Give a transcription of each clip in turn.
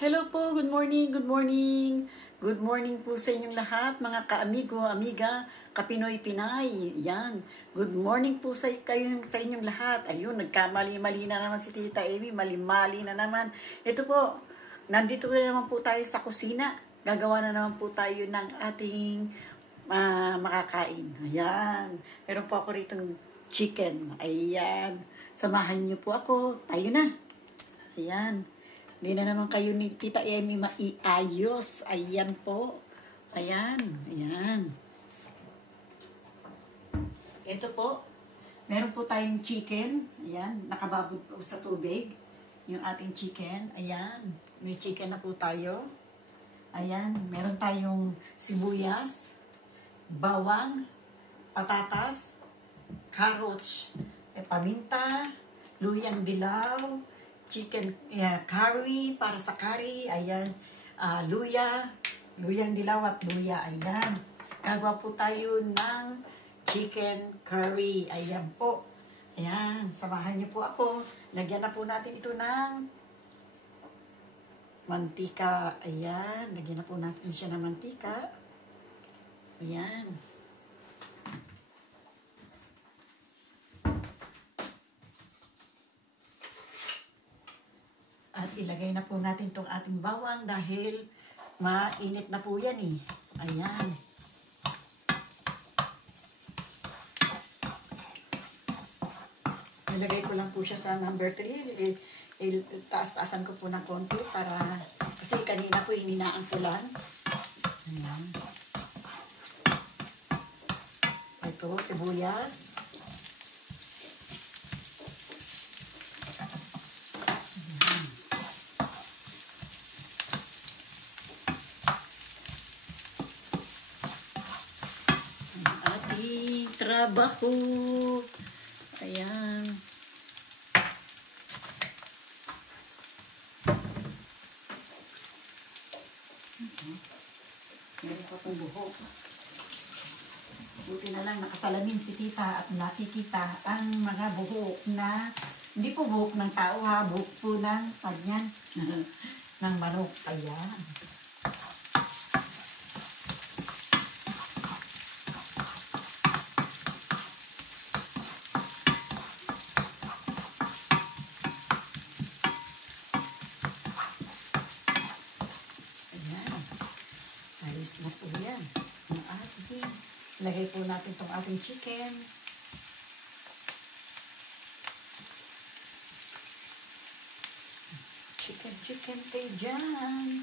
Hello po, good morning, good morning. Good morning po sa inyong lahat, mga kaamigo, amiga, kapinoy, Pinay. Yan. Good morning po sa inyong lahat. Ayun, nagkamali-mali na naman si Tita Amy, mali-mali na naman. Ito po, nandito na naman po tayo sa kusina. Gagawa na naman po tayo ng ating makakain. Ayan. Meron po ako rito chicken. Ayan. Samahan niyo po ako. Tayo na. Ayan. Hindi na naman kayo ni Tita Amy maiayos. Ayan po. Ayan. Ayan. Ito po. Meron po tayong chicken. Ayan. Nakababod po sa tubig. Yung ating chicken. Ayan. May chicken na po tayo. Ayan. Meron tayong sibuyas, bawang, patatas, carrots, paminta, luyang dilaw, chicken curry para sa curry, ayan, luyang dilaw at luya, ayan. Gagawa po tayo ng chicken curry, ayan po. Ayan, samahan niyo po ako. Lagyan na po natin ito ng mantika, ayan. Lagyan na po natin siya ng mantika. Ayan. At ilagay na po natin itong ating bawang dahil mainit na po yan eh. Ayan. Ilagay ko lang po siya sa number 3. Taas-taasan ko po ng konti para kasi kanina po hininaan ko lang. Ayan. Ito, sibuyas. Trabaho. Ayan. Meron ko itong buhok. Buti na lang nakasalamin si Tita at nakikita ang mga buhok na hindi po buhok ng tao ha, buhok po ng panyan ng manok. Ayan. Na po yan. Lagay po natin itong ating chicken. Chicken kayo dyan.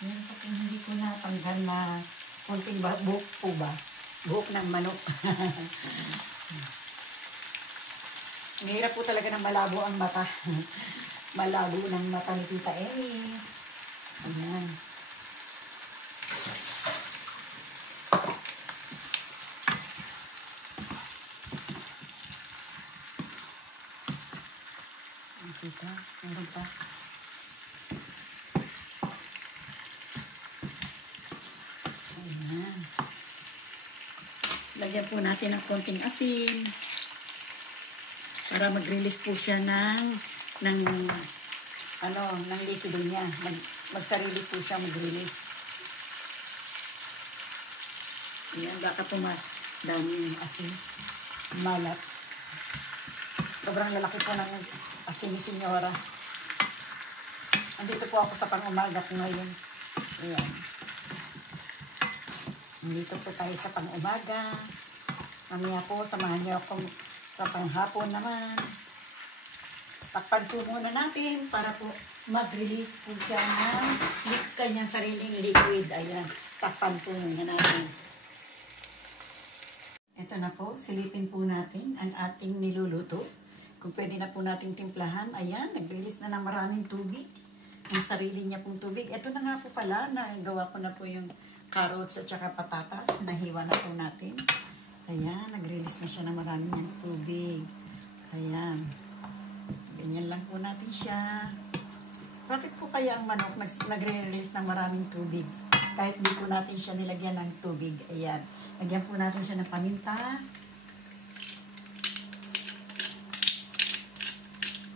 Yan po kung hindi ko natanggal na konting buhok po ba? Buhok ng manok. Mahirap po talaga ng malabo ang mata. Malabo ng mata ni Tita Amy. Ayan. Tita, meron pa. Ayan. Lagyan po natin ng konting asin para mag-release po siya ng liquido niya. Magsarili po siya mag-release. Ayan, baka po madami yung asin. Malat. Sobrang lalaki po ng asin ni Senyora. Andito po ako sa pang-umaga ngayon. Ayan. Nandito po tayo sa pang-umaga. Mamaya po, samahan niyo ako sa panghapon naman. Takpan po muna natin para po mag-release po siya ng kanyang sariling liquid. Ayan, takpan po muna natin. Ito na po, silipin po natin ang ating niluluto. Kung pwede na po nating timplahan. Ayan, nag-release na ng maraming tubig. Ang sarili niya pong tubig. Ito na nga po pala, nagawa ko na po yung carrots at saka patatas. Nahiwa na po natin. Ayan, nag-release na siya ng maraming niyang tubig. Ayan. Ganyan lang po natin siya. Bakit po kaya ang manok nag-release ng maraming tubig? Kahit hindi po natin siya nilagyan ng tubig. Ayan. Lagyan po natin siya ng paminta.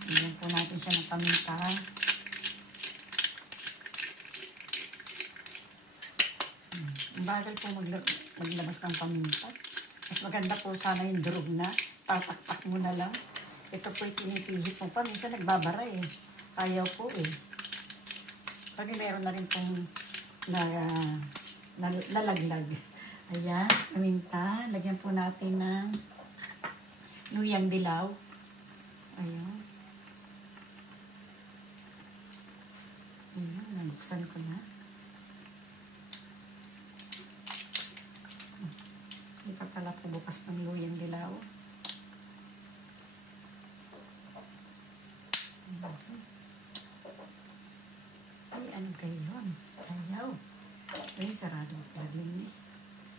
Lagyan po natin siya ng paminta. Ang bagal po maglabas ng paminta. Mas maganda po sana yung durog na. Tataktak mo na lang. Ito po yung pinipihit mo pa. Minsan nagbabara eh. Ayaw po eh. Pag meron na rin pong nalaglag. Ayan, paminta. Lagyan po natin ng luyang dilaw. Ayan. Ayan, nabuksan ko na. Hindi pa pala po bukas ng luyang dilaw. Ay, ano kayo yun? Ayaw. Ay, sarado ang plug ni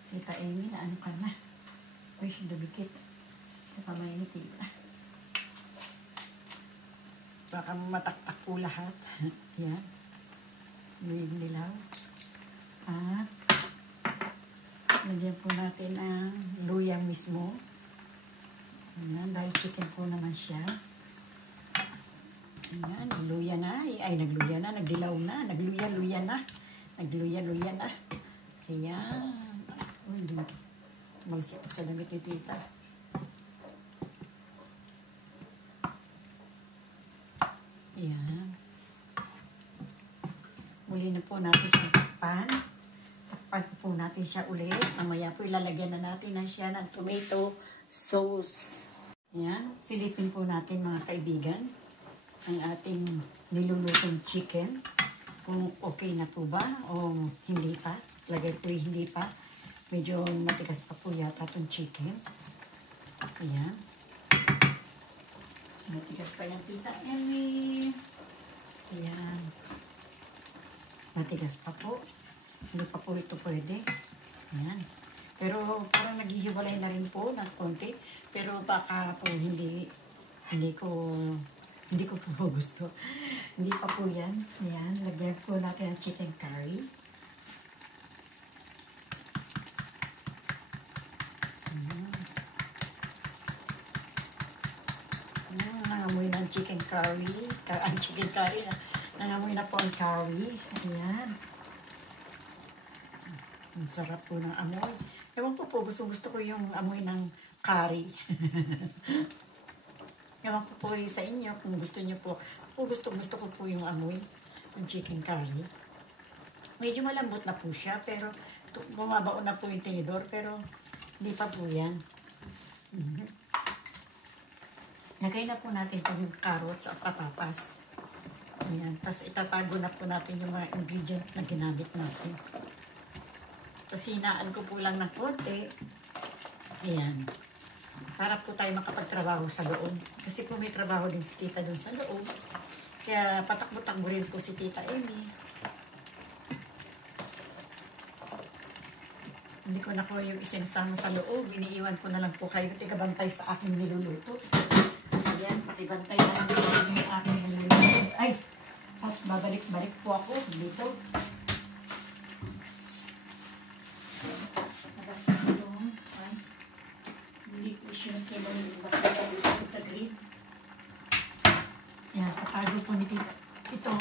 Tita Amy, na ano ka na? Ay, dumikit sa kamay ni Tita. Baka mataktak po lahat. Ayan. Luyang dilaw. At lagyan po natin ang luyang mismo. Ayan, dahil chicken po naman siya. Ayan, nagluya na. Ay, nagluya na. Nagdilaw na. Nagluya-luya na. Nagluya-luya na. Ayan. Uy, tumalsik po sa damit ni Tita. Ayan. Muli na po natin siya takpan. Takpan po natin siya ulit. Mamaya po ilalagyan na natin siya ng tomato sauce. Ayan. Silipin po natin mga kaibigan ang ating nilulutong chicken. Kung okay na po ba o hindi pa. Lagay po yung hindi pa. Medyo matigas pa po yata itong chicken. Ayan. Matigas pa yung Tita Amy. Ayan. Matigas pa po. Hindi pa po ito pwede. Ayan. Pero parang naghihiwalay na rin po ng konti. Pero baka po hindi ko po gusto. Hindi pa po yan. Ayan. Lagyan po natin ang chicken curry. Ayan. Ayan. Nangamoy ng chicken curry. Ang chicken curry. Nangamoy na po ang curry. Ayan. Ang sarap po ng amoy. Ewan ko po, gusto ko yung amoy ng curry. Ewan ko po sa inyo kung gusto niyo po. Ako gusto ko po yung amoy ng chicken curry. Medyo malambot na po siya, pero bumabaon na po yung tinidor, pero hindi pa po yan. Lagay na po natin po yung carrots at patatas. Ayan. Tapos itatago na po natin yung mga ingredient na ginamit natin. Tapos hinaan ko po lang ng konti. Ayan. Para po tayo makapagtrabaho sa loob. Kasi po may trabaho din si Tita dun sa loob. Kaya patakbo-takbo rin po si Tita Amy. Hindi ko na po yung isinasama sa loob. Iniiwan ko na lang po kayo tigabantay sa aking niluluto. Ayan, pakibantay na lang po yung aking niluluto. Ay! At babalik-balik po ako dito. Hindi po siya kailangan ibang sa grid. Yan, katago po ni Tita. Ito.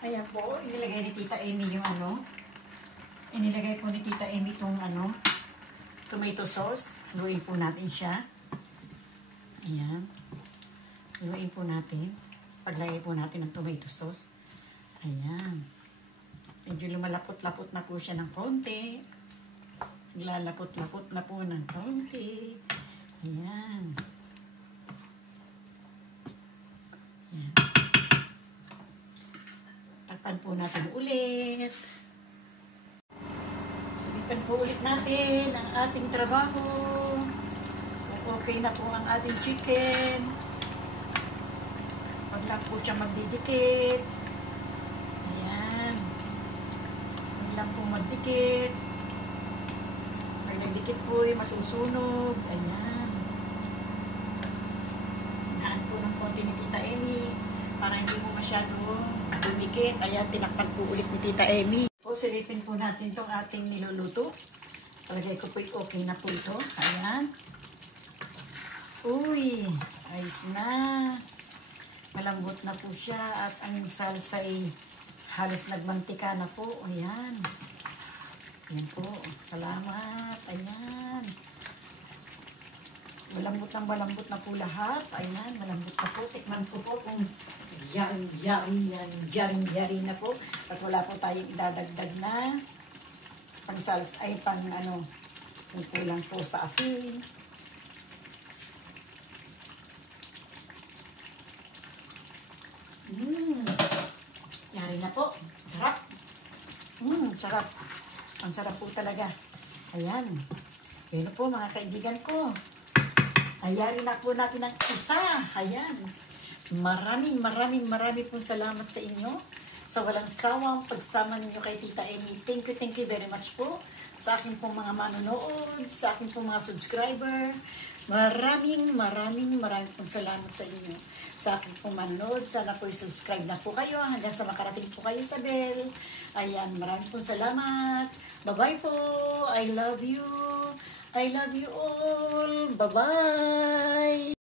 Ayan po, inilagay ni Tita Amy yung ano. Inilagay po ni Tita Amy itong ano, tomato sauce. Luin po natin siya. Ayan. Luin po natin. Paglagay po natin ng tomato sauce. Ayan. Medyo lumalapot-lapot na po siya ng konti. Lalapot-lapot na po ng konti. Ayan. Ayan. Takpan po natin ulit. Salipan po ulit natin ang ating trabaho. Okay na po ang ating chicken. Huwag lang po siya magdidikit. Ayan. Huwag lang po magdikit. Pag nagdikit po ay masusunog. Ayan. Hinaan po ng konti ni Tita Amy para hindi mo masyado dumikit. Ayan, tinakpan po ulit ni Tita Emmy. Po, silipin po natin itong ating niluluto. Palagay ko po okay na po ito. Ayan. Uy, ayos na. Malambot na po siya at ang salsa ay halos nagmantika na po. Ayan. Ayan po. Salamat. Ayan. Malambot na po lahat. Ayan, malambot na po. Tikman ko po kung yari na po. At wala po tayong idadagdag na pang salsa, ay pang ano, kung kulang po sa asin. Yari na po. Sarap. Sarap. Ang sarap po talaga. Ayan. Yun na po mga kaibigan ko. Ayari na po natin ang isa. Ayan. Maraming po salamat sa inyo. Sa walang sawang pagsama ninyo kay Tita Emmy. Thank you very much po. Sa akin pong mga manonood, sa akin pong mga subscriber. Maraming pong salamat sa inyo. Sa akin pong manonood, sana po subscribe na po kayo hanggang sa makarating po kayo sa bell. Ayan, maraming pong salamat. Bye-bye po. I love you. I love you all. Bye-bye.